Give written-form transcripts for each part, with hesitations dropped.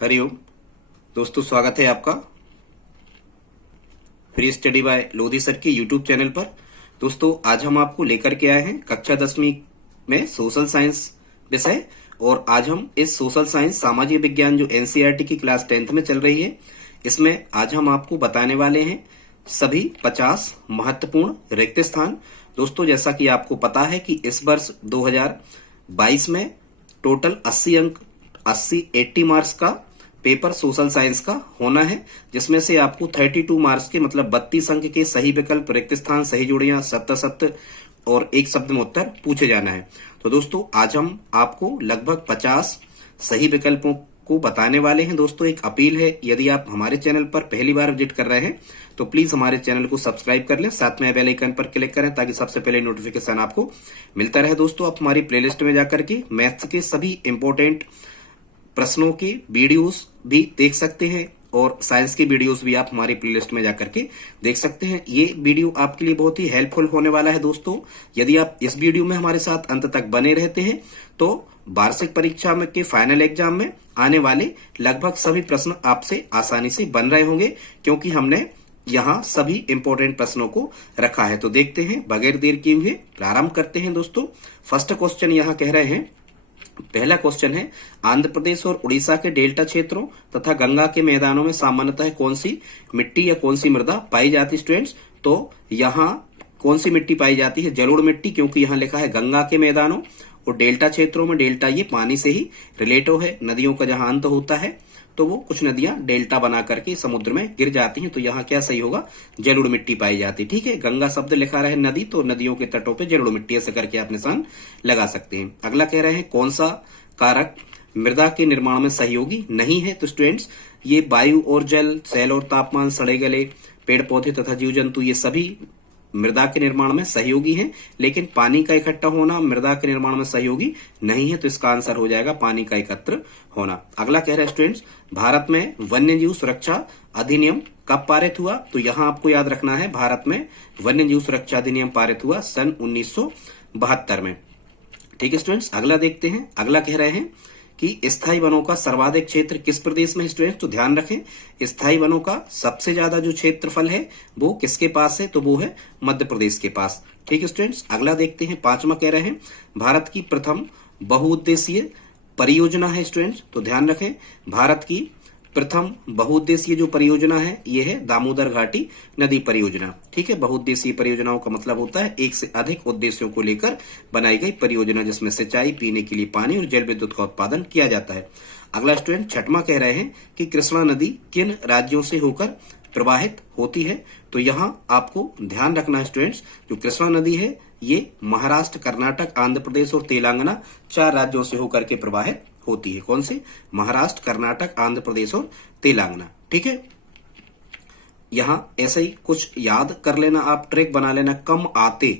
हरिओम दोस्तों, स्वागत है आपका free study bye Lodhi sir के यूट्यूब चैनल पर। दोस्तों, आज हम आपको लेकर के आए हैं कक्षा 10वीं में सोशल साइंस विषय। और आज हम इस सोशल साइंस सामाजिक विज्ञान जो एनसीईआरटी की क्लास 10th में चल रही है, इसमें आज हम आपको बताने वाले हैं सभी 50 महत्वपूर्ण रिक्त स्थान। दोस्तों, जैसा कि आपको पता है कि इस वर्ष 2022 में टोटल 80 मार्क्स का पेपर सोशल साइंस का होना है, जिसमें से आपको 32 मार्क्स के मतलब 32 अंक के सही विकल्प, रिक्त स्थान, सही जोड़ियां, सत्य और एक शब्द में उत्तर पूछे जाना है। तो दोस्तों, आज हम आपको लगभग 50 सही विकल्पों को बताने वाले हैं। दोस्तों, एक अपील है, यदि आप हमारे चैनल पर पहली बार विजिट कर रहे हैं तो प्लीज हमारे चैनल को सब्सक्राइब कर लें, साथ में बेल आइकन पर क्लिक करें ताकि सबसे पहले नोटिफिकेशन आपको मिलता रहे। दोस्तों, आप हमारी प्लेलिस्ट में जाकर के मैथ्स के सभी इंपोर्टेंट प्रश्नों की वीडियोस भी देख सकते हैं और साइंस की वीडियोस भी आप हमारी प्लेलिस्ट में जाकर के देख सकते हैं। ये वीडियो आपके लिए बहुत ही हेल्पफुल होने वाला है। दोस्तों, यदि आप इस वीडियो में हमारे साथ अंत तक बने रहते हैं तो वार्षिक परीक्षा में के फाइनल एग्जाम में आने वाले लगभग सभी प्रश्न आपसे आसानी से बन रहे होंगे, क्योंकि हमने यहाँ सभी इंपोर्टेंट प्रश्नों को रखा है। तो देखते हैं, बगैर देर किए हुए प्रारंभ करते हैं। दोस्तों, फर्स्ट क्वेश्चन यहाँ कह रहे हैं, पहला क्वेश्चन है, आंध्र प्रदेश और उड़ीसा के डेल्टा क्षेत्रों तथा गंगा के मैदानों में सामान्यतः कौन सी मिट्टी या कौन सी मृदा पाई जाती है स्टूडेंट्स? तो यहाँ कौन सी मिट्टी पाई जाती है? जलोढ़ मिट्टी, क्योंकि यहाँ लिखा है गंगा के मैदानों। और डेल्टा क्षेत्रों में, डेल्टा ये पानी से ही रिलेटिव है, नदियों का जहां अंत होता है तो वो कुछ नदियां डेल्टा बना करके समुद्र में गिर जाती हैं, तो यहाँ क्या सही होगा? जलोढ़ मिट्टी पाई जाती है। ठीक है, गंगा शब्द लिखा रहे नदी, तो नदियों के तटों पे जलोढ़ मिट्टी ऐसे करके आप निशान लगा सकते हैं। अगला कह रहे हैं, कौन सा कारक मृदा के निर्माण में सहयोगी नहीं है? तो स्टूडेंट्स, ये वायु और जल, सेल और तापमान, सड़े गले पेड़ पौधे तथा जीव जंतु, ये सभी मृदा के निर्माण में सहयोगी हैं, लेकिन पानी का इकट्ठा होना मृदा के निर्माण में सहयोगी नहीं है। तो इसका आंसर हो जाएगा पानी का एकत्र होना। अगला कह रहे हैं स्टूडेंट्स, भारत में वन्यजीव सुरक्षा अधिनियम कब पारित हुआ? तो यहाँ आपको याद रखना है, भारत में वन्यजीव सुरक्षा अधिनियम पारित हुआ सन 1972 में। ठीक है स्टूडेंट्स, अगला देखते हैं। अगला कह रहे हैं कि स्थायी वनों का सर्वाधिक क्षेत्र किस प्रदेश में है स्टूडेंट्स? तो ध्यान रखें, स्थायी वनों का सबसे ज्यादा जो क्षेत्रफल है वो किसके पास है? तो वो है मध्य प्रदेश के पास। ठीक है स्टूडेंट्स, अगला देखते हैं। पांचवा कह रहे हैं, भारत की प्रथम बहुउद्देशीय परियोजना है स्टूडेंट्स। तो ध्यान रखें, भारत की प्रथम बहुउद्देशीय जो परियोजना है ये है दामोदर घाटी नदी परियोजना। ठीक है, बहुउद्देशीय परियोजनाओं का मतलब होता है एक से अधिक उद्देश्यों को लेकर बनाई गई परियोजना, जिसमें सिंचाई, पीने के लिए पानी और जल विद्युत का उत्पादन किया जाता है। अगला स्टूडेंट, छठवां कह रहे हैं कि कृष्णा नदी किन राज्यों से होकर प्रवाहित होती है? तो यहाँ आपको ध्यान रखना है स्टूडेंट्स, जो कृष्णा नदी है ये महाराष्ट्र, कर्नाटक, आंध्र प्रदेश और तेलंगाना 4 राज्यों से होकर के प्रवाहित होती है। कौन से? महाराष्ट्र, कर्नाटक, आंध्र प्रदेश और तेलंगाना। ठीक है, यहां ऐसे ही कुछ याद कर लेना, आप ट्रिक बना लेना। कम आते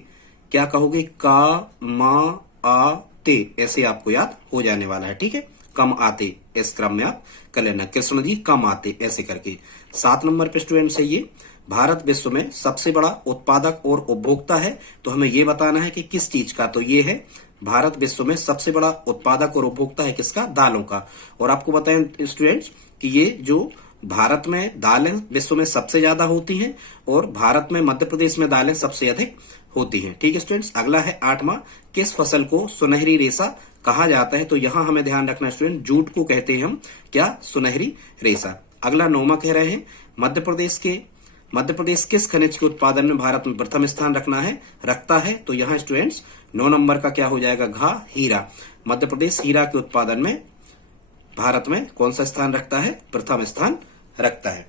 क्या कहोगे? का, मा, आते, ऐसे आपको याद हो जाने वाला है। ठीक है, कम आते इस क्रम में आप कर लेना, कृष्ण नदी कम आते ऐसे करके। 7 नंबर पे स्टूडेंट है ये, भारत विश्व में सबसे बड़ा उत्पादक और उपभोक्ता है। तो हमें ये बताना है कि किस चीज का? तो ये है, भारत विश्व में सबसे बड़ा उत्पादक और उपभोक्ता है किसका? दालों का। और आपको बताएं स्टूडेंट्स कि ये जो भारत में दालें विश्व में सबसे ज्यादा होती हैं और भारत में, मध्य प्रदेश में दालें सबसे अधिक होती हैं। ठीक है स्टूडेंट्स, अगला है 8वां, किस फसल को सुनहरी रेशा कहा जाता है? तो यहां हमें ध्यान रखना स्टूडेंट, जूट को कहते हैं हम क्या? सुनहरी रेशा। अगला 9वां कह रहे हैं, मध्य प्रदेश किस खनिज के उत्पादन में भारत में प्रथम स्थान रखता है? तो यहाँ स्टूडेंट्स 9 नंबर का क्या हो जाएगा? घ, हीरा। मध्य प्रदेश हीरा के उत्पादन में भारत में कौन सा स्थान रखता है? प्रथम स्थान रखता है।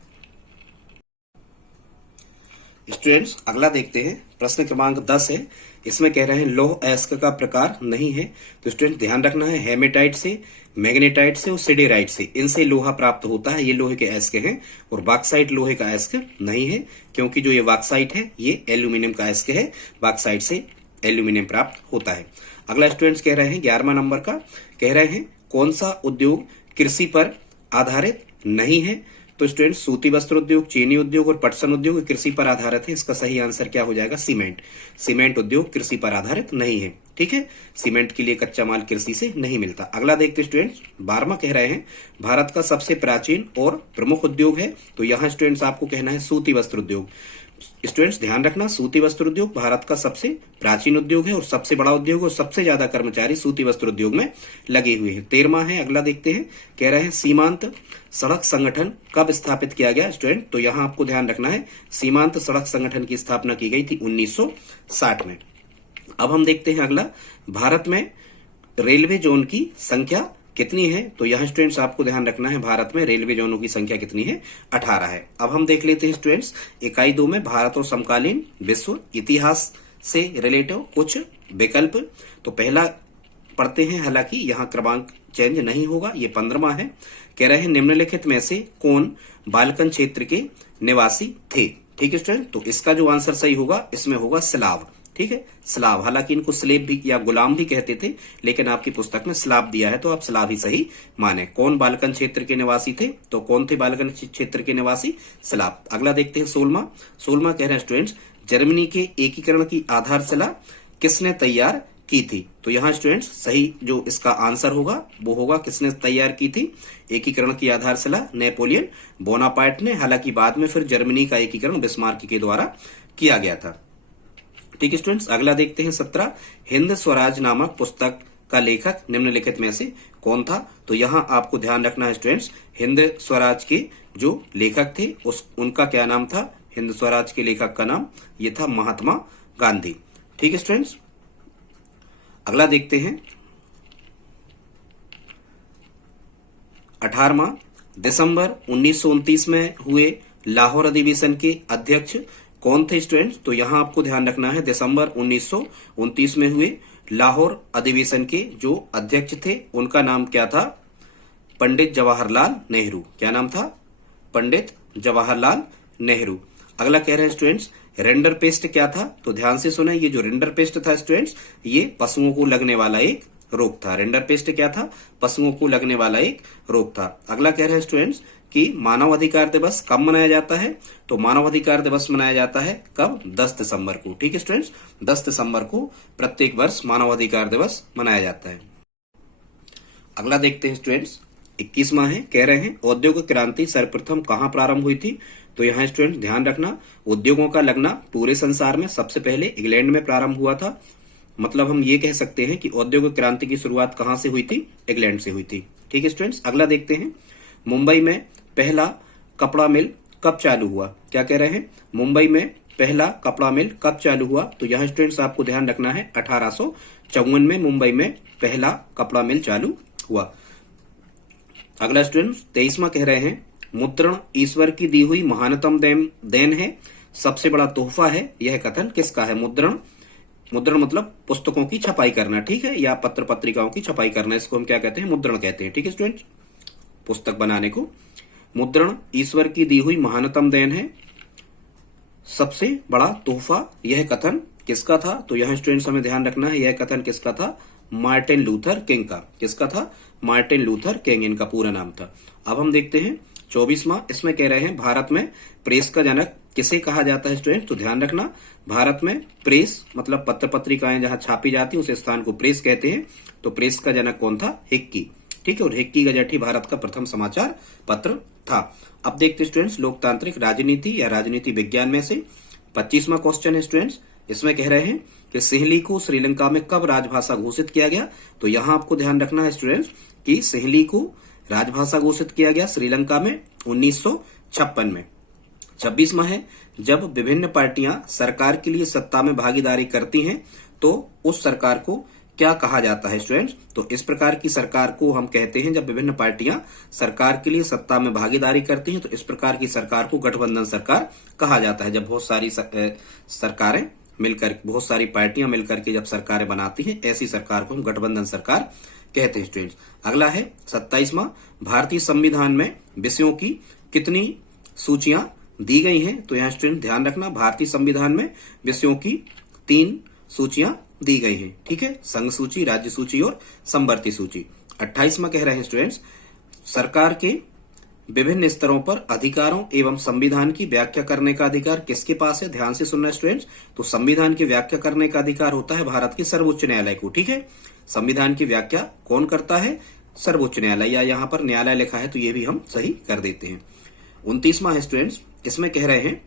स्टूडेंट्स, अगला देखते हैं, प्रश्न क्रमांक 10 है। इसमें कह रहे हैं लौह अयस्क का प्रकार नहीं है। तो स्टूडेंट ध्यान रखना है, हेमेटाइट से, मैग्नेटाइट से और सिडेराइट से, इनसे लोहा प्राप्त होता है, ये लोहे के अयस्क हैं। और बॉक्साइट लोहे का अयस्क नहीं है, क्योंकि जो ये बॉक्साइट है ये एल्यूमिनियम का अयस्क है, बॉक्साइट से एल्यूमिनियम प्राप्त होता है। अगला स्टूडेंट्स कह रहे हैं 11वां नंबर का, कह रहे हैं कौन सा उद्योग कृषि पर आधारित नहीं है? तो स्टूडेंट, सूती वस्त्र उद्योग, चीनी उद्योग और पटसन उद्योग कृषि पर आधारित है। इसका सही आंसर क्या हो जाएगा? सीमेंट। सीमेंट उद्योग कृषि पर आधारित नहीं है। ठीक है, सीमेंट के लिए कच्चा माल कृषि से नहीं मिलता। अगला देखते स्टूडेंट्स, 12वां कह रहे हैं भारत का सबसे प्राचीन और प्रमुख उद्योग है। तो यहाँ स्टूडेंट्स आपको कहना है सूती वस्त्र उद्योग। स्टूडेंट्स ध्यान रखना, सूती वस्त्र उद्योग भारत का सबसे प्राचीन उद्योग है और सबसे बड़ा उद्योग, और सबसे ज्यादा कर्मचारी सूती वस्त्र उद्योग में लगे हुए हैं। 13वां है, अगला देखते हैं, कह रहे हैं सीमांत सड़क संगठन कब स्थापित किया गया स्टूडेंट। तो यहाँ आपको ध्यान रखना है सीमांत सड़क संगठन की स्थापना की गई थी 1960 में। अब हम देखते हैं अगला, भारत में रेलवे जोन की संख्या कितनी है। तो यहाँ स्टूडेंट्स आपको ध्यान रखना है भारत में रेलवे जोनों की संख्या कितनी है, 18 है। अब हम देख लेते हैं स्टूडेंट्स इकाई 2 में भारत और समकालीन विश्व इतिहास से रिलेटिव कुछ विकल्प। तो पहला पढ़ते हैं, हालांकि यहाँ क्रमांक चेंज नहीं होगा, ये 15वां है। कह रहे हैं निम्नलिखित में से कौन बाल्कन क्षेत्र के निवासी थे। ठीक है स्टूडेंट, तो इसका जो आंसर सही होगा इसमें होगा स्लाव। ठीक है, स्लाव, हालांकि इनको स्लेब भी या गुलाम भी कहते थे, लेकिन आपकी पुस्तक में स्लाव दिया है तो आप स्लाव ही सही माने। कौन बाल्कन क्षेत्र के निवासी थे, तो कौन थे बाल्कन क्षेत्र के निवासी, स्लाव। अगला देखते हैं 16वां कह रहे हैं स्टूडेंट्स जर्मनी के एकीकरण की आधारशिला किसने तैयार की थी। तो यहाँ स्टूडेंट्स सही जो इसका आंसर होगा वो होगा किसने तैयार की थी एकीकरण की आधारशिला, नेपोलियन बोनापार्ट ने। हालांकि बाद में फिर जर्मनी का एकीकरण बिस्मार्क के द्वारा किया गया था। ठीक है स्टूडेंट्स, अगला देखते हैं 17, हिंद स्वराज नामक पुस्तक का लेखक निम्नलिखित में से कौन था। तो यहाँ आपको ध्यान रखना है स्टूडेंट्स हिंद स्वराज के जो लेखक थे उनका क्या नाम था। हिंद स्वराज के लेखक का नाम ये था महात्मा गांधी। ठीक है स्टूडेंट्स, अगला देखते हैं 18वां, दिसंबर 1929 में हुए लाहौर अधिवेशन के अध्यक्ष कौन थे स्टूडेंट्स। तो यहाँ आपको ध्यान रखना है दिसंबर 1929 में हुए लाहौर अधिवेशन के जो अध्यक्ष थे उनका नाम क्या था, पंडित जवाहरलाल नेहरू। क्या नाम था, पंडित जवाहरलाल नेहरू। अगला कह रहे हैं स्टूडेंट्स रेंडर पेस्ट क्या था। तो ध्यान से सुने, ये जो रेंडर पेस्ट था स्टूडेंट्स ये पशुओं को लगने वाला एक रोग था। रेंडर पेस्ट क्या था, पशुओं को लगने वाला एक रोग था। अगला कह रहे हैं स्टूडेंट्स कि मानव अधिकार दिवस कब मनाया जाता है। तो मानव अधिकार दिवस मनाया जाता है कब, 10 दिसंबर को। ठीक है स्टूडेंट्स, 10 दिसंबर को प्रत्येक वर्ष मानव अधिकार दिवस मनाया जाता है। अगला देखते हैं स्टूडेंट्स 21वां है, कह रहे हैं औद्योगिक क्रांति सर्वप्रथम कहां प्रारंभ हुई थी। तो यहाँ स्टूडेंट ध्यान रखना उद्योगों का लगना पूरे संसार में सबसे पहले इंग्लैंड में प्रारंभ हुआ था। मतलब हम ये कह सकते हैं कि औद्योगिक क्रांति की शुरुआत कहां से हुई थी, इंग्लैंड से हुई थी। ठीक है स्टूडेंट्स, अगला देखते हैं मुंबई में पहला कपड़ा मिल कब चालू हुआ। क्या कह रहे हैं, मुंबई में पहला कपड़ा मिल कब चालू हुआ। तो यहाँ स्टूडेंट्स आपको ध्यान रखना है 1854 में मुंबई में पहला कपड़ा मिल चालू हुआ। अगला स्टूडेंट्स 23वां कह रहे हैं मुद्रण ईश्वर की दी हुई महानतम देन है, सबसे बड़ा तोहफा है, यह कथन किसका है। मुद्रण मतलब पुस्तकों की छपाई करना, ठीक है, या पत्र पत्रिकाओं की छपाई करना, इसको हम क्या कहते हैं, मुद्रण कहते हैं। ठीक है स्टूडेंट्स, पुस्तक बनाने को मुद्रण ईश्वर की दी हुई महानतम देन है, सबसे बड़ा तोहफा, यह कथन किसका था। तो यहां स्टूडेंट्स हमें ध्यान रखना है यह कथन किसका था, मार्टिन लूथर किंग का। किसका था, मार्टिन लूथर किंग इनका पूरा नाम था। अब हम देखते हैं 24वां, इसमें कह रहे हैं भारत में प्रेस का जनक किसे कहा जाता है स्टूडेंट। तो ध्यान रखना भारत में प्रेस मतलब पत्र पत्रिकाएं जहां छापी जाती उस स्थान को प्रेस कहते हैं। तो प्रेस का जनक कौन था, हिक्की। ठीक है, और हिक्की गजट ही भारत का प्रथम समाचार पत्र था। अब देखते स्टूडेंट्स लोकतांत्रिक राजनीति या राजनीति विज्ञान में से 25वां क्वेश्चन है स्टूडेंट्स, इसमें कह रहे हैं कि सिंहली को श्रीलंका में कब राजभाषा घोषित किया गया। तो यहां आपको ध्यान रखना है स्टूडेंट्स कि सिंहली को राजभाषा घोषित किया गया श्रीलंका में 1956 में। 26वां है जब विभिन्न पार्टियां सरकार के लिए सत्ता में भागीदारी करती हैं तो उस सरकार को क्या कहा जाता है स्टूडेंट्स। तो इस प्रकार की सरकार को हम कहते हैं जब विभिन्न पार्टियां सरकार के लिए सत्ता में भागीदारी करती हैं तो इस प्रकार की सरकार को गठबंधन सरकार कहा जाता है। जब बहुत सारी सरकारें मिलकर, बहुत सारी पार्टियां मिलकर के जब सरकारें बनाती हैं ऐसी सरकार को हम गठबंधन सरकार कहते हैं स्टूडेंट्स। अगला है 27वां, भारतीय संविधान में विषयों की कितनी सूचियां दी गई हैं। तो यहाँ स्टूडेंट ध्यान रखना भारतीय संविधान में विषयों की 3 सूचियां दी गई हैं। ठीक है, संघ सूची, राज्य सूची और समवर्ती सूची। 28वां कह रहे हैं स्टूडेंट्स सरकार के विभिन्न स्तरों पर अधिकारों एवं संविधान की व्याख्या करने का अधिकार किसके पास है? ध्यान से सुनना स्टूडेंट्स। तो संविधान की व्याख्या करने का अधिकार होता है भारत के सर्वोच्च न्यायालय को। ठीक है, संविधान की व्याख्या कौन करता है? सर्वोच्च न्यायालय, या यहाँ पर न्यायालय लिखा है तो ये भी हम सही कर देते हैं। 29वां है स्टूडेंट्स, इसमें कह रहे हैं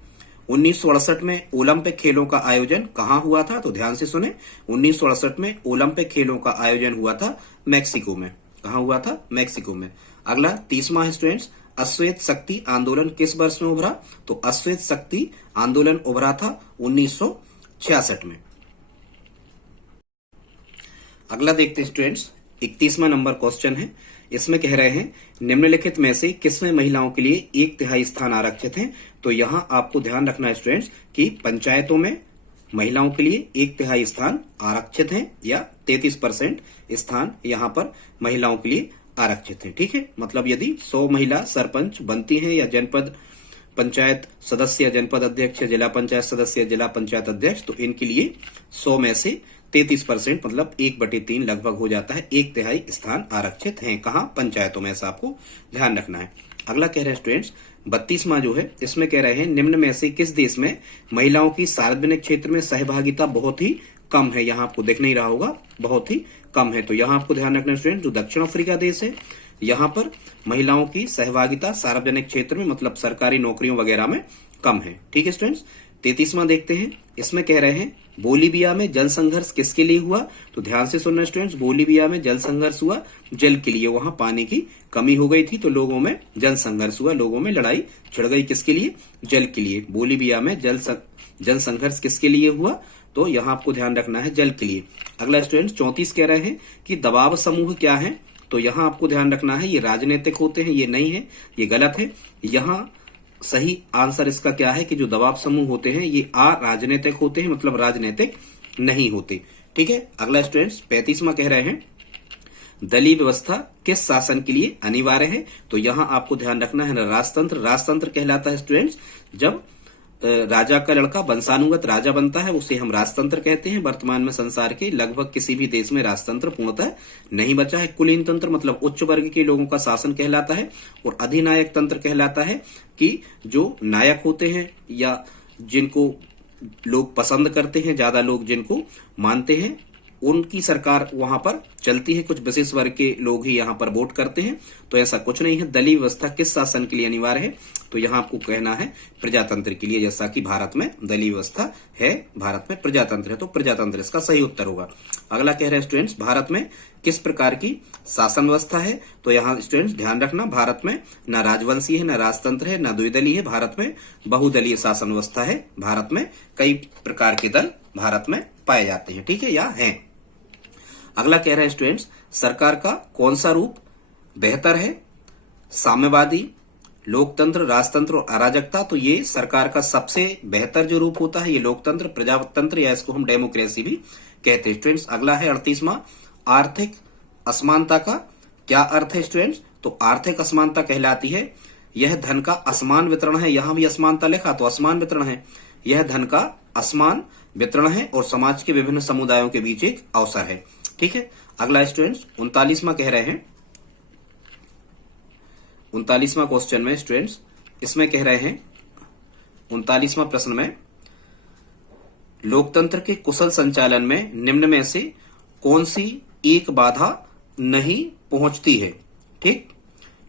1968 में ओलंपिक खेलों का आयोजन कहाँ हुआ था? तो ध्यान से सुने, 1968 में ओलंपिक खेलों का आयोजन हुआ था मैक्सिको में। कहाँ हुआ था? मैक्सिको में। अगला 30वां है स्टूडेंट्स, अश्वेत शक्ति आंदोलन किस वर्ष में उभरा? तो अश्वेत शक्ति आंदोलन उभरा था 1966 में। अगला देखते हैं स्टूडेंट्स, 31वां नंबर क्वेश्चन है। इसमें कह रहे हैं निम्नलिखित में से किसमें महिलाओं के लिए 1/3 स्थान आरक्षित हैं? तो यहां आपको ध्यान रखना है स्टूडेंट्स कि पंचायतों में महिलाओं के लिए 1/3 स्थान आरक्षित हैं, या 33% स्थान यहां पर महिलाओं के लिए आरक्षित हैं। ठीक है, मतलब यदि 100 महिला सरपंच बनती हैं या जनपद पंचायत सदस्य, जनपद अध्यक्ष, जिला पंचायत सदस्य, जिला पंचायत अध्यक्ष, तो इनके लिए 100 में से 33% मतलब 1/3 लगभग हो जाता है, 1/3 स्थान आरक्षित हैं। कहाँ? पंचायतों में। ऐसा आपको ध्यान रखना है। अगला कह रहे हैं स्टूडेंट्स 32वां जो है, इसमें कह रहे हैं निम्न में से किस देश में महिलाओं की सार्वजनिक क्षेत्र में सहभागिता बहुत ही कम है? यहाँ आपको दिख नहीं रहा होगा, बहुत ही कम है। तो यहाँ आपको ध्यान रखना स्टूडेंट, जो दक्षिण अफ्रीका देश है, यहाँ पर महिलाओं की सहभागिता सार्वजनिक क्षेत्र में मतलब सरकारी नौकरियों वगैरह में कम है। ठीक है स्टूडेंट्स। 33वां देखते हैं, इसमें कह रहे हैं बोलीविया में जल संघर्ष किसके लिए हुआ? तो ध्यान से सुनना स्टूडेंट्स, बोलीविया में जल संघर्ष हुआ जल के लिए। वहां पानी की कमी हो गई थी तो लोगों में जल संघर्ष हुआ, लोगों में लड़ाई छिड़ गई। किसके लिए? जल के लिए। बोलीविया में जल संघर्ष किसके लिए हुआ? तो यहाँ आपको ध्यान रखना है, जल के लिए। अगला स्टूडेंट्स 34 कह रहे हैं कि दबाव समूह क्या है? तो यहाँ आपको ध्यान रखना है, ये राजनीतिक होते हैं, ये नहीं है, ये गलत है। यहाँ सही आंसर इसका क्या है कि जो दबाव समूह होते हैं ये राजनीतिक होते हैं, मतलब राजनीतिक नहीं होते। ठीक है। अगला स्टूडेंट्स 35वां कह रहे हैं दलीय व्यवस्था किस शासन के लिए अनिवार्य है? तो यहां आपको ध्यान रखना है राजतंत्र। राजतंत्र कहलाता है स्टूडेंट्स जब राजा का लड़का वंशानुगत राजा बनता है, उसे हम राजतंत्र कहते हैं। वर्तमान में संसार के लगभग किसी भी देश में राजतंत्र पूर्णतः नहीं बचा है। कुलीन तंत्र मतलब उच्च वर्ग के लोगों का शासन कहलाता है, और अधिनायक तंत्र कहलाता है कि जो नायक होते हैं या जिनको लोग पसंद करते हैं, ज्यादा लोग जिनको मानते हैं, उनकी सरकार वहां पर चलती है। कुछ विशेष वर्ग के लोग ही यहाँ पर वोट करते हैं। तो ऐसा कुछ नहीं है। दलीय व्यवस्था किस शासन के लिए अनिवार्य है? तो यहाँ आपको कहना है प्रजातंत्र के लिए, जैसा कि भारत में दलीय व्यवस्था है, भारत में प्रजातंत्र है, तो प्रजातंत्र इसका सही उत्तर होगा। अगला कह रहे हैं स्टूडेंट्स भारत में किस प्रकार की शासन व्यवस्था है? तो यहाँ स्टूडेंट्स ध्यान रखना, भारत में न राजवंशी है, न राजतंत्र है, न द्विदलीय है, भारत में बहुदलीय शासन व्यवस्था है। भारत में कई प्रकार के दल भारत में पाए जाते हैं, ठीक है, या हैं। अगला कह रहे हैं स्टूडेंट्स सरकार का कौन सा रूप बेहतर है? साम्यवादी, लोकतंत्र, राजतंत्र और अराजकता। तो ये सरकार का सबसे बेहतर जो रूप होता है ये लोकतंत्र, प्रजातंत्र, या इसको हम डेमोक्रेसी भी कहते हैं स्टूडेंट्स। अगला है 38वां आर्थिक असमानता का क्या अर्थ है स्टूडेंट्स? तो आर्थिक असमानता कहलाती है यह धन का असमान वितरण है। यहां भी असमानता लिखा तो असमान वितरण है। यह धन का असमान वितरण है और समाज के विभिन्न समुदायों के बीच एक अवसर है, ठीक है। अगला स्टूडेंट्स 39वां कह रहे हैं, 39वां क्वेश्चन में स्टूडेंट्स इसमें कह रहे हैं 39वां प्रश्न में लोकतंत्र के कुशल संचालन में निम्न में से कौन सी एक बाधा नहीं पहुंचती है? ठीक,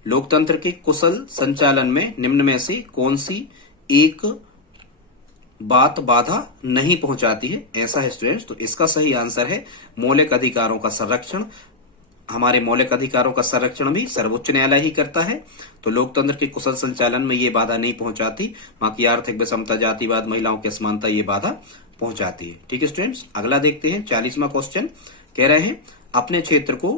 लोकतंत्र के कुशल संचालन में निम्न में से कौन सी एक बाधा नहीं पहुंचाती है? ऐसा है स्टूडेंट्स। तो इसका सही आंसर है मौलिक अधिकारों का संरक्षण। हमारे मौलिक अधिकारों का संरक्षण भी सर्वोच्च न्यायालय ही करता है। तो लोकतंत्र के कुशल संचालन में ये बाधा नहीं पहुंचाती। बाकी आर्थिक विषमता, जातिवाद, महिलाओं की असमानता ये बाधा पहुंचाती है, ठीक है स्टूडेंट्स। अगला देखते हैं 40वां क्वेश्चन कह रहे हैं अपने क्षेत्र को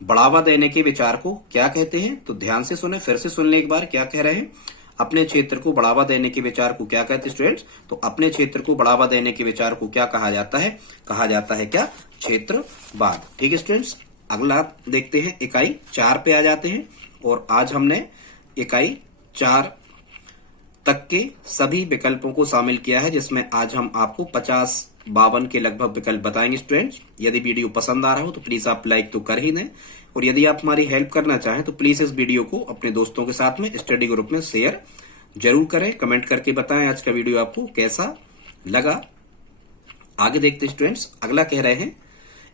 बढ़ावा देने के विचार को क्या कहते हैं? तो ध्यान से सुने, फिर से सुन ले एक बार, क्या कह रहे हैं? अपने क्षेत्र को बढ़ावा देने के विचार को क्या कहते हैं स्टूडेंट्स? तो अपने क्षेत्र को बढ़ावा देने के विचार को क्या कहा जाता है? कहा जाता है क्या? क्षेत्रवाद, ठीक है स्टूडेंट्स। अगला देखते हैं इकाई 4 पे आ जाते हैं, और आज हमने इकाई 4 तक के सभी विकल्पों को शामिल किया है, जिसमें आज हम आपको 50-52 के लगभग विकल्प बताएंगे स्टूडेंट्स। यदि वीडियो पसंद आ रहा हो तो प्लीज आप लाइक तो कर ही दें, और यदि आप हमारी हेल्प करना चाहें तो प्लीज इस वीडियो को अपने दोस्तों के साथ में स्टडी ग्रुप में शेयर जरूर करें। कमेंट करके बताएं आज का वीडियो आपको कैसा लगा। आगे देखते स्टूडेंट्स, अगला कह रहे हैं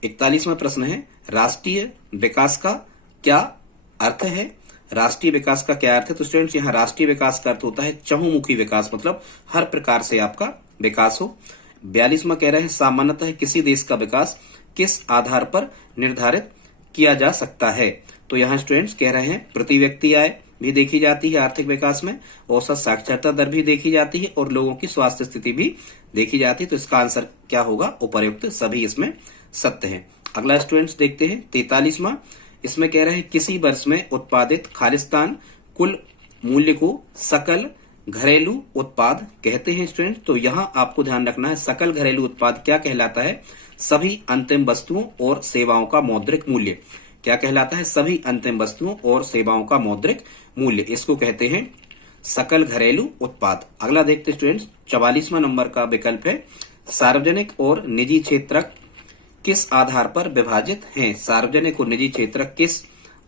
41वां प्रश्न है, राष्ट्रीय विकास का क्या अर्थ है? राष्ट्रीय विकास का क्या अर्थ है? तो स्टूडेंट्स यहाँ राष्ट्रीय विकास का अर्थ होता है चहुमुखी विकास, मतलब हर प्रकार से आपका विकास हो। 42वां कह रहे हैं, सामान्यतः किसी देश का विकास किस आधार पर निर्धारित किया जा सकता है? तो यहाँ स्टूडेंट्स कह रहे हैं प्रति व्यक्ति आय भी देखी जाती है आर्थिक विकास में, औसत साक्षरता दर भी देखी जाती है और लोगों की स्वास्थ्य स्थिति भी देखी जाती है। तो इसका आंसर क्या होगा? उपर्युक्त सभी इसमें सत्य है। अगला स्टूडेंट्स देखते हैं 43वां, इसमें कह रहे हैं किसी वर्ष में उत्पादित खालिस्तान कुल मूल्य को सकल घरेलू उत्पाद कहते हैं। स्टूडेंट तो यहाँ आपको ध्यान रखना है, सकल घरेलू उत्पाद क्या कहलाता है? सभी अंतिम वस्तुओं और सेवाओं का मौद्रिक मूल्य। क्या कहलाता है? सभी अंतिम वस्तुओं और सेवाओं का मौद्रिक मूल्य, इसको कहते हैं सकल घरेलू उत्पाद। अगला देखते स्टूडेंट्स 44वां नंबर का विकल्प है, सार्वजनिक और निजी क्षेत्रक किस आधार पर विभाजित हैं? सार्वजनिक और निजी क्षेत्रक किस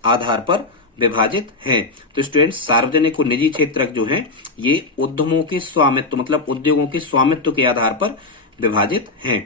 आधार पर विभाजित हैं? तो स्टूडेंट्स सार्वजनिक और निजी क्षेत्रक जो हैं ये उद्यमों के स्वामित्व, मतलब उद्योगों के स्वामित्व के आधार पर विभाजित हैं।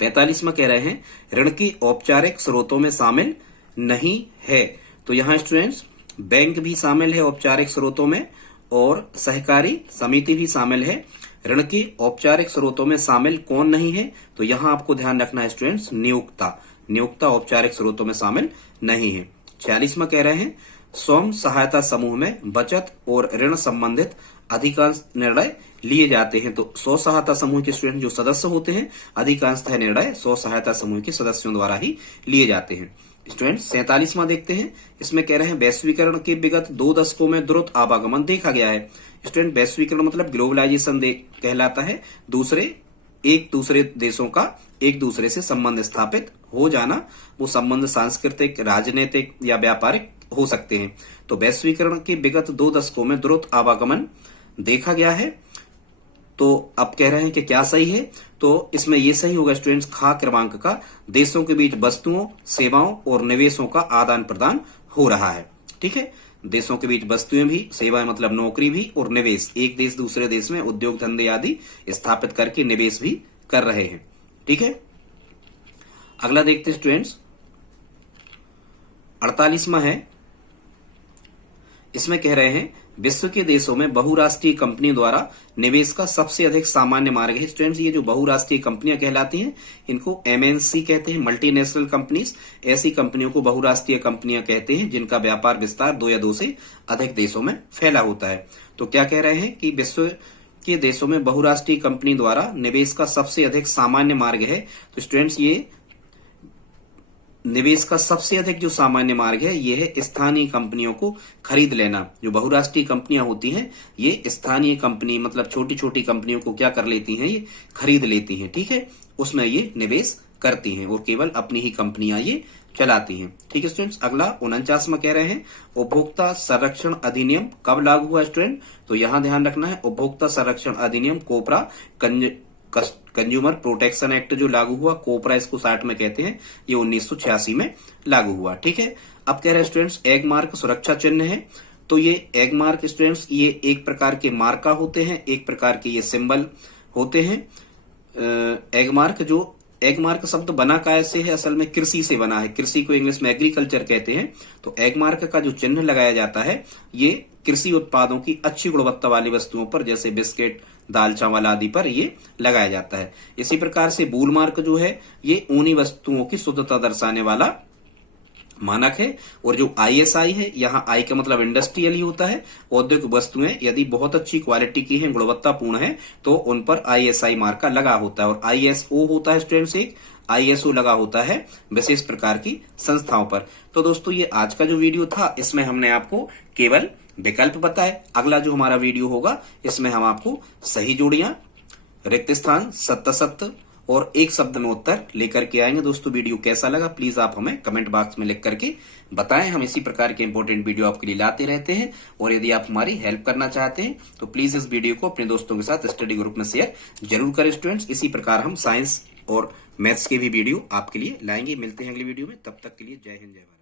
45वां कह रहे हैं ऋण की औपचारिक स्रोतों में शामिल नहीं है। तो यहाँ स्टूडेंट्स बैंक भी शामिल है औपचारिक स्रोतों में और सहकारी समिति भी शामिल है। ऋण की औपचारिक स्रोतों में शामिल कौन नहीं है? तो यहाँ आपको ध्यान रखना है स्टूडेंट्स, नियोक्ता औपचारिक स्रोतों में शामिल नहीं है। 46वां कह रहे हैं स्वयं सहायता समूह में बचत और ऋण संबंधित अधिकांश निर्णय लिए जाते हैं। तो स्व सहायता समूह के स्टूडेंट जो सदस्य होते हैं अधिकांशतः निर्णय स्व सहायता समूह के सदस्यों द्वारा ही लिए जाते हैं। स्टूडेंट 47वां देखते हैं, इसमें कह रहे हैं वैश्वीकरण के विगत 2 दशकों में द्रुत आवागमन देखा गया है। स्टूडेंट वैश्वीकरण मतलब ग्लोबलाइजेशन कहलाता है, एक दूसरे देशों का एक दूसरे से संबंध स्थापित हो जाना। वो संबंध सांस्कृतिक, राजनीतिक या व्यापारिक हो सकते हैं। तो वैश्वीकरण के विगत 2 दशकों में द्रुत आवागमन देखा गया है। तो अब कह रहे हैं कि क्या सही है? तो इसमें ये सही होगा स्टूडेंट्स, खा क्रमांक का, देशों के बीच वस्तुओं, सेवाओं और निवेशों का आदान प्रदान हो रहा है। ठीक है, देशों के बीच वस्तुएं भी, सेवाएं मतलब नौकरी भी और निवेश, एक देश दूसरे देश में उद्योग धंधे आदि स्थापित करके निवेश भी कर रहे हैं। ठीक है, अगला देखते स्टूडेंट्स 48वां है, इसमें कह रहे हैं विश्व के देशों में बहुराष्ट्रीय कंपनियों द्वारा निवेश का सबसे अधिक सामान्य मार्ग है। स्टूडेंट्स ये जो बहुराष्ट्रीय कंपनियां कहलाती हैं इनको MNC कहते हैं, मल्टीनेशनल कंपनीज। ऐसी कंपनियों को बहुराष्ट्रीय कंपनियां कहते हैं जिनका व्यापार विस्तार 2 या 2 से अधिक देशों में फैला होता है। तो क्या कह रहे हैं कि विश्व के देशों में बहुराष्ट्रीय कंपनी द्वारा निवेश का सबसे अधिक सामान्य मार्ग है। तो स्टूडेंट्स ये निवेश का सबसे अधिक जो सामान्य मार्ग है ये है स्थानीय कंपनियों को खरीद लेना। जो बहुराष्ट्रीय कंपनियां होती हैं ये स्थानीय कंपनी मतलब छोटी छोटी कंपनियों को क्या कर लेती हैं? ये खरीद लेती हैं। ठीक है, उसमें ये निवेश करती हैं और केवल अपनी ही कंपनियां ये चलाती हैं। ठीक है स्टूडेंट्स, अगला 49वां कह रहे हैं उपभोक्ता संरक्षण अधिनियम कब लागू हुआ? स्टूडेंट तो यहाँ ध्यान रखना है, उपभोक्ता संरक्षण अधिनियम कोपरा कंज्यूमर प्रोटेक्शन एक्ट जो लागू हुआ, कोपरा इसको 60 में कहते हैं, ये 1986 में लागू हुआ। ठीक है, अब कह रहे हैं स्टूडेंट्स एग मार्क सुरक्षा चिन्ह है। तो ये एग मार्क स्टूडेंट्स ये एक प्रकार के मार्का होते हैं, एक प्रकार के ये सिंबल होते हैं। एग मार्क शब्द बना कैसे है? असल में कृषि से बना है, कृषि को इंग्लिश में एग्रीकल्चर कहते हैं। तो एग मार्क का जो चिन्ह लगाया जाता है ये कृषि उत्पादों की अच्छी गुणवत्ता वाली वस्तुओं पर जैसे बिस्किट, दाल चावल आदि पर ये लगाया जाता है। इसी प्रकार से बूल मार्क जो है ये ऊनी वस्तुओं की शुद्धता दर्शाने वाला मानक है। और जो ISI है, यहाँ I का मतलब इंडस्ट्रियल ही होता है। औद्योगिक वस्तुएं यदि बहुत अच्छी क्वालिटी की हैं, गुणवत्तापूर्ण है तो उन पर ISI मार्क का लगा होता है। और ISO होता है स्टूडेंट्स, एक ISO लगा होता है विशेष प्रकार की संस्थाओं पर। तो दोस्तों ये आज का जो वीडियो था इसमें हमने आपको केवल विकल्प बताए। अगला जो हमारा वीडियो होगा इसमें हम आपको सही जोड़ियां, रिक्त स्थान, सत्य और एक शब्द में उत्तर लेकर के आएंगे। दोस्तों वीडियो कैसा लगा प्लीज आप हमें कमेंट बॉक्स में लिख करके बताएं। हम इसी प्रकार के इंपॉर्टेंट वीडियो आपके लिए लाते रहते हैं। और यदि आप हमारी हेल्प करना चाहते हैं तो प्लीज इस वीडियो को अपने दोस्तों के साथ स्टडी ग्रुप में शेयर जरूर करें स्टूडेंट्स। इसी प्रकार हम साइंस और मैथ्स के भी वीडियो आपके लिए लाएंगे। मिलते हैं अगली वीडियो में, तब तक के लिए जय हिंद जय भारत।